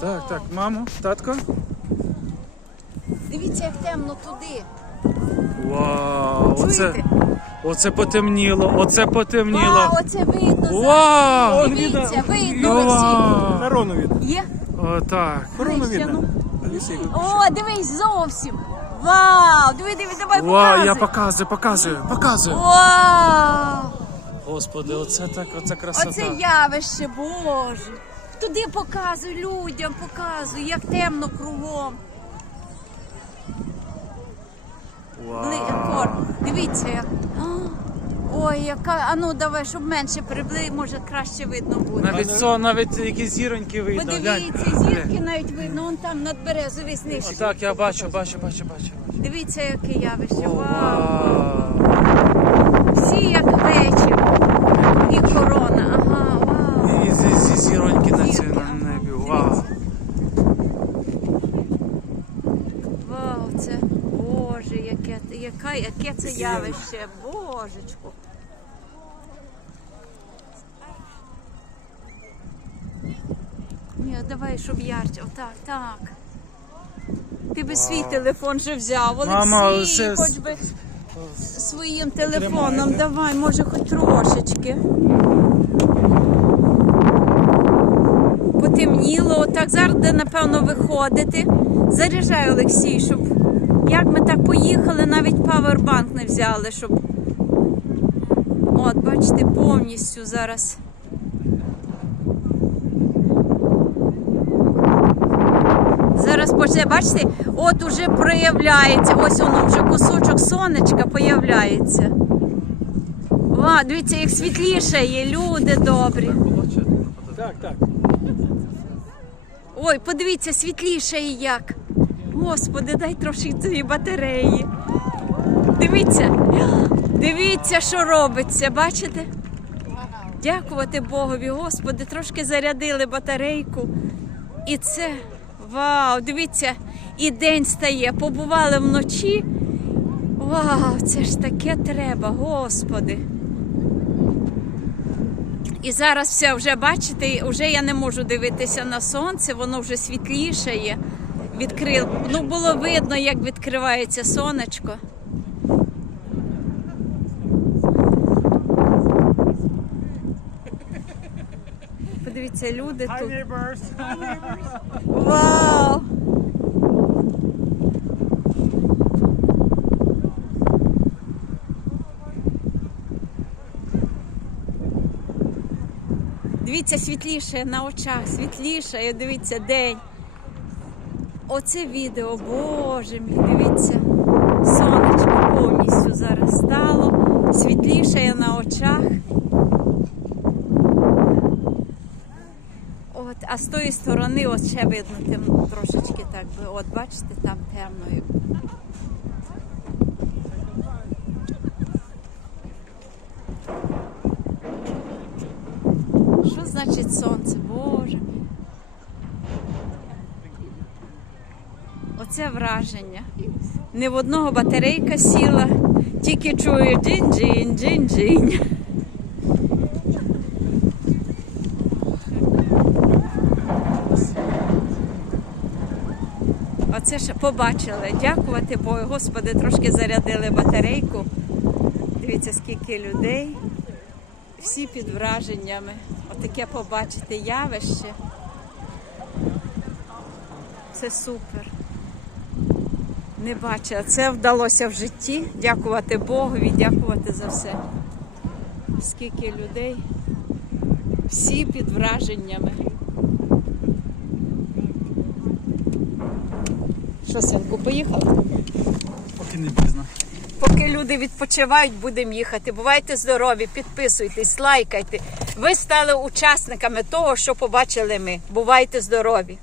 Так, так, мамо, татко. Дивіться, як темно туди. Вау, оце, Чуєте? оце потемніло, оце потемніло. Вау, оце видно. Вау! зараз. Дивіться, видно ви всі. Вау! Корону видно. Є? Отак. Корону Ближче, видно. ну. О, дивись, зовсім. Вау! Диви, диви, давай Вау, я показуй. показую, показую, показую. Вау! Господи, оце так, оце красота. Оце явище, Боже. Туди показуй людям, показуй, як темно кругом. Вау. Дивіться як. А, Ой, яка. А ну давай, щоб менше прибли, може краще видно буде. Навіть це, навіть якісь зіроньки видно. Подивіться, зірки навіть видно, он там над березовий снижки. Отак, я бачу, бачу, бачу, бачу. Дивіться, яке явище. Вау. Вау. Всі як вечір. І корона. Ага, вау. І зі, зі зіроньки на ага. небі. Вау. Вау, це Боже, яке, яка, яке це явище, Божечку. Ні, давай, щоб ярче. Отак, так. Ти би свій телефон же взяв, Олексій, хоч би своїм телефоном, давай, може, хоч трошечки. Потемніло, отак зараз де, напевно, виходити. Заряджай, Олексій, щоб як ми так поїхали, навіть павербанк не взяли, щоб. От, бачите, повністю зараз. Зараз почне, бачите, от уже проявляється. Ось воно вже кусочок сонечка появляється. Ва, дивіться, як світліше є, люди добрі. Так, так. Ой, подивіться, світліше і як. Господи, дай трошки цієї батареї. Дивіться, дивіться, що робиться, бачите? Дякувати Богові, Господи, трошки зарядили батарейку. І це, вау, дивіться, і день стає. Побували вночі. Вау, це ж таке треба, Господи. І зараз все вже бачите, вже я не можу дивитися на сонце, воно вже світлішає. Відкрив. Ну було видно, як відкривається сонечко. Подивіться, люди тут. Вау! Дивіться, світліше на очах, світліше, дивіться, день. Оце відео, боже мій, дивіться. Сонечко повністю зараз стало, світліше на очах. От, а з тої сторони от ще видно тим трошечки так би. От бачите, там темно. Значить сонце, Боже? Оце враження. Не в одного батарейка сіла, тільки чую джин-джин, джин-джин. Оце ж побачили. Дякувати Богу. Господи, трошки зарядили батарейку. Дивіться, скільки людей. Всі під враженнями. Отаке побачити явище. Це супер. Не бачила. Це вдалося в житті. Дякувати Богові, дякувати за все. Скільки людей. Всі під враженнями. Що, синку, поїхали? Поки не пізно. Поки люди відпочивають, будемо їхати. Бувайте здорові, підписуйтесь, лайкайте. Ви стали учасниками того, що побачили ми. Бувайте здорові!